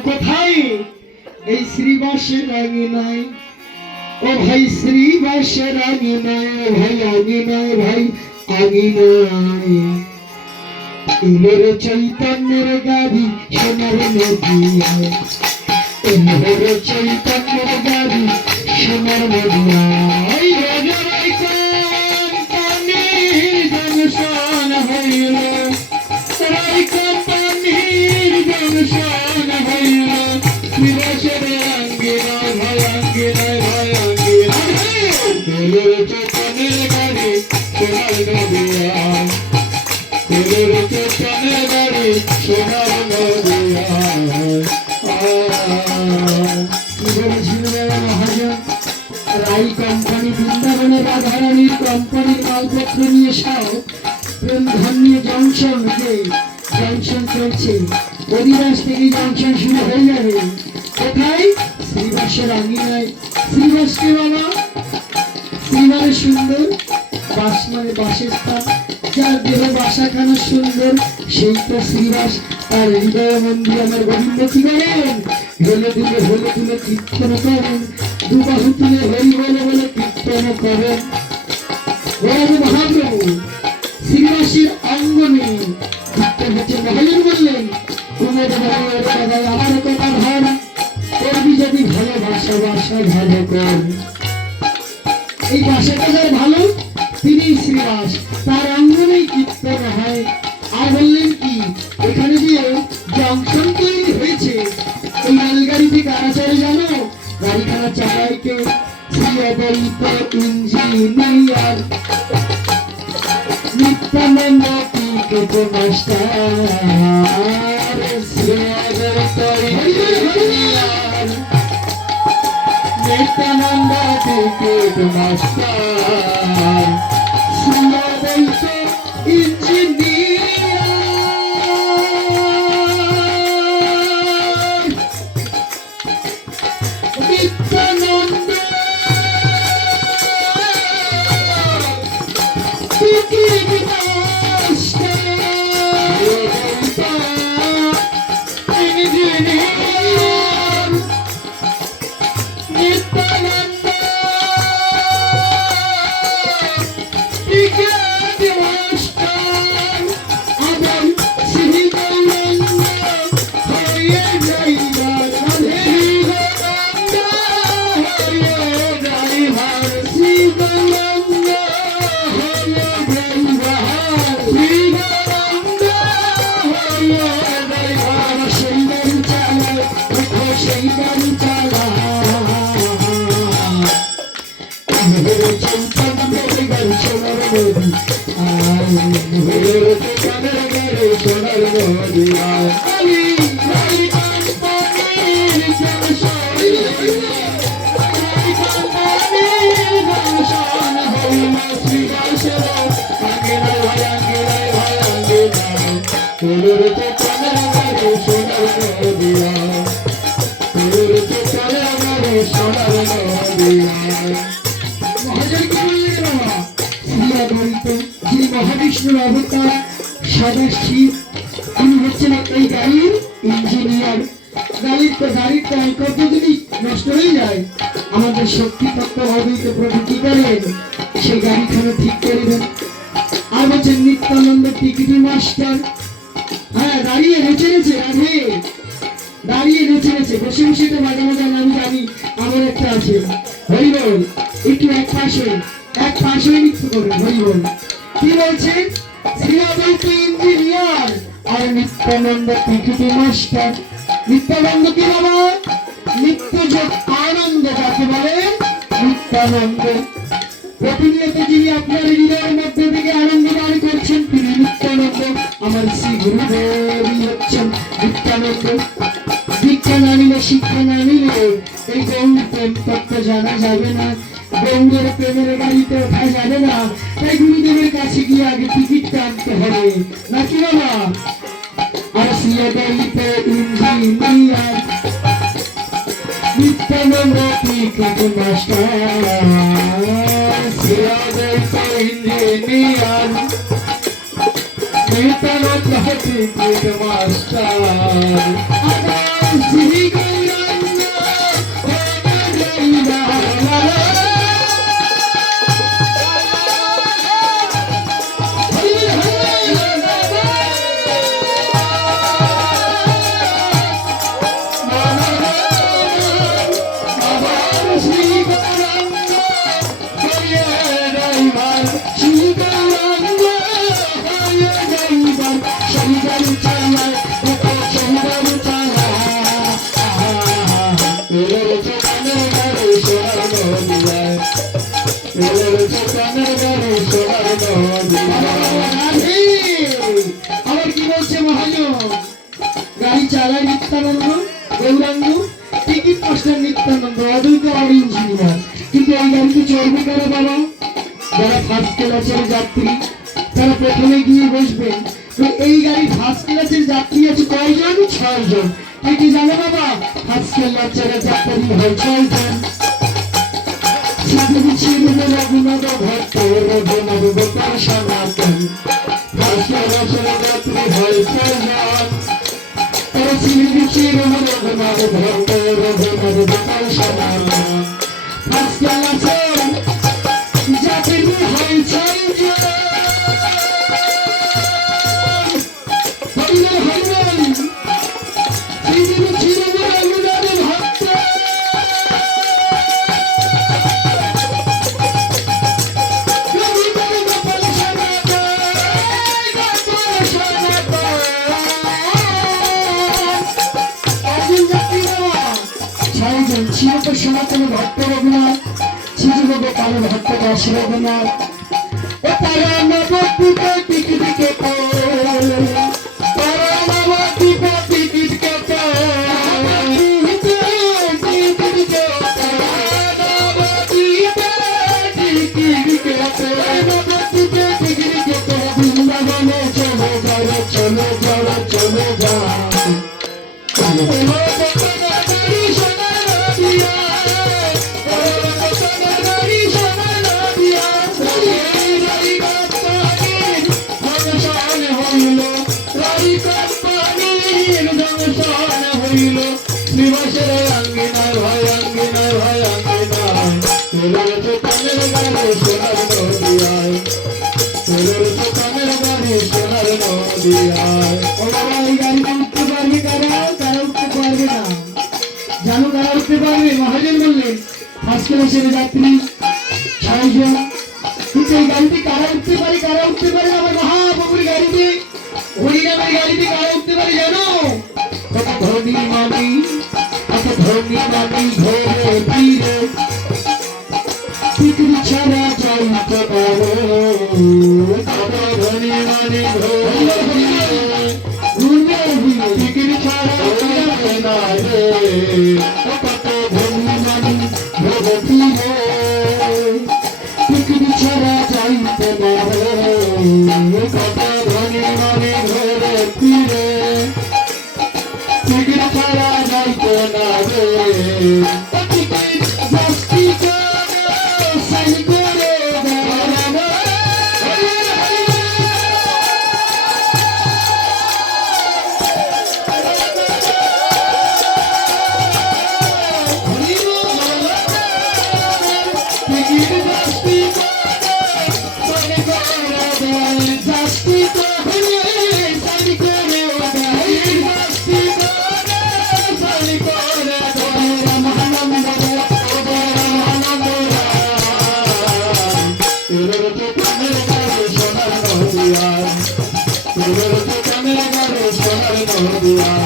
কোথায় এই শ্রীবাসের আঙিনায় ও ভাই শ্রীবাসের আঙিনায় ও ভাই আঙিনায় ভাই আঙিনায় এলোর চৈতন্যের গাড়ি সোনার নদিয়ায় এলোর চৈতন্যের গাড়ি সোনার নদিয়ায় রজরাই কোম্পানির জনসন হইল রাই কোম্পানির জনসন হইল শ্রীবাসের আঙ্গিনায় ভাই আঙ্গিনায় ভাই আঙ্গিনায় এলোর চৈতন্যের গাড়ি সোনার নদিয়ায় এলোর চৈতন্যের গাড়ি সোনার নদিয়ায় রাই কোম্পানি বৃন্দাবনের রাধারানীর কোম্পানির মালপত্র নিয়ে সব প্রেম ধর্মীয় জংশন জংশন চলছে অধিবাস থেকে জংশন শুরু হয়ে যাবে কোথায় শ্রীবাসের আঙিনায় শ্রীবাসকে বাবা শ্রীবারের সুন্দর বাস মানে বাসস্থান যার দেহ বাসাখানা সুন্দর সেই তো শ্রীবাস তার হৃদয় মন্দির আমার গোবিন্দ কি করেন হেলে দুলে কীর্তন করেন দুবাহু তুলে হরি বলে কীর্তন করেন মহাপ্রভু শ্রীবাসের অঙ্গনে কীর্তন হচ্ছে মহাজন বললেন তোমার আমার কথা ভাব করবি যদি ভালোবাসা বাসা ভালো কর এই বাসাটা যার ভালো তিনি শ্রীবাস তার অঙ্গনেই কীর্তন হয় আর বললেন কি এখানে যে জংশন তৈরি হয়েছে এই রেলগাড়িতে কারা চলে জানো গাড়িখানা চালায় কেউ Shri Advaita engineer Nityananda ticket master Shri Advaita engineer Nityananda ticket master Shri Advaita engineer Nityananda ticket master engineer Nityananda ticket master আবার শ্রীগৌরাঙ্গ হয়ে যাইবার শ্রীগৌরাঙ্গ হয়ে যাইবার শ্রীগৌরাঙ্গ হয়ে যাইবার শ্রীগৌরাঙ্গ হয়ে যাইবার সেই গাড়ি চালায় সেই গাড়ি চালায় চৈতন্যের গাড়ি সোনার নদী চৈতন্যের গাড়ি সোনার নদী মহাবিষ্ণুর অবতার সদাশিব তিনি হচ্ছেন এই গাড়ির ইঞ্জিনিয়ার গাড়ির কত যদি নষ্ট হয়ে যায় আমাদের শক্তি তত্ত্ব অদ্বৈত প্রভু কি করেন সেই গাড়িখানা ঠিক করে দেন আর বলছেন নিত্যানন্দ টিকিট মাস্টার হ্যাঁ দাঁড়িয়ে নেচে রাধে দাঁড়িয়ে নেচে বসে বসে তো বাজানো যায় না আমি জানি আমার একটা আছে হরিবল একটু এক পাশে নৃত্য করবেন হরিবল কি বলছেন শ্রীঅদ্বৈত ইঞ্জিনিয়ার আর নিত্যানন্দ টিকিট মাস্টার নিত্যানন্দ কি বাবা নিত্য যোগ আনন্দ যাকে বলে নিত্যানন্দ প্রতিনিয়ত যিনি আপনার হৃদয়ের মধ্যে থেকে আনন্দ দান করছেন তিনি নিত্যানন্দ আমার শ্রী গুরুদেবই হচ্ছেন নিত্যানন্দ দীক্ষা না নিলে শিক্ষা না নিলে এই গৌর প্রেম তত্ত্ব জানা যাবে না গৌরের প্রেমের গাড়িতে ওঠা যাবে না তাই গুরুদেবের কাছে গিয়ে আগে টিকিটটা আনতে হবে নাকি বাবা আর Shri Advaita engineer Nityananda ticket master Shri Advaita engineer কীর্তনত হতে কীট মাস্টার আমার শ্রী গৌরাঙ্গ আবার কি বলছে মহাজন গাড়ি চালায় নিত্যানন্দ গৌরাঙ্গ টিকিট মাস্টার নিত্যানন্দ অদ্বৈত আর ইঞ্জিনিয়ার কিন্তু এই গাড়িতে চড়বে কারা বাবা যারা ফার্স্ট ক্লাসের যাত্রী তারা প্রথমে গিয়ে বসবেন তো এই গাড়ি ফার্স্ট ক্লাসের যাত্রী আছে কয়জন 6 জন কি জানো বাবা ফার্স্ট ক্লাসের যাত্রী হয় 6 জন রঘুনাথ ভট্ট রঘুনাথ গোপাল সনাতন রঘুনাথ ভট্ট রঘুনাথ গোপাল সনাতন জাতি হয় 6 জন সনাতন ভট্ট রঘুনাথ শ্রীযুগ কাল ভট্ট দাস রঘুনাথ ও তারা নবদ্বীপ টিকিট কেটে তারা নবদ্বীপ টিকিট কেটে বৃন্দাবনে চলে যাও চলে যাও চলে যাও জানো কারা উঠতে পারবে মহাজন বললেন ফার্স্ট ক্লাসের যাত্রী 6 জন কিন্তু এই গাড়িতে কারা উঠতে পারে আমার মহাপ্রভুর গাড়িতে হরিনামের গাড়িতে কারা উঠতে পারে জানো কত ধনী মানি ঘরে ফিরে টিকিট ছাড়া যাইতে পারো কত ধনী মানি ঘরে টিকিট ছাড়া যাইতে না রে কত ধনী মানি ঘরে ফিরে টিকিট ছাড়া যাইতে না রে কত ধনী মানি ঘরে ফিরে টিকিট ছাড়া যাইতে না রে টিকিট বস্তি সাইন করে Hallelujah.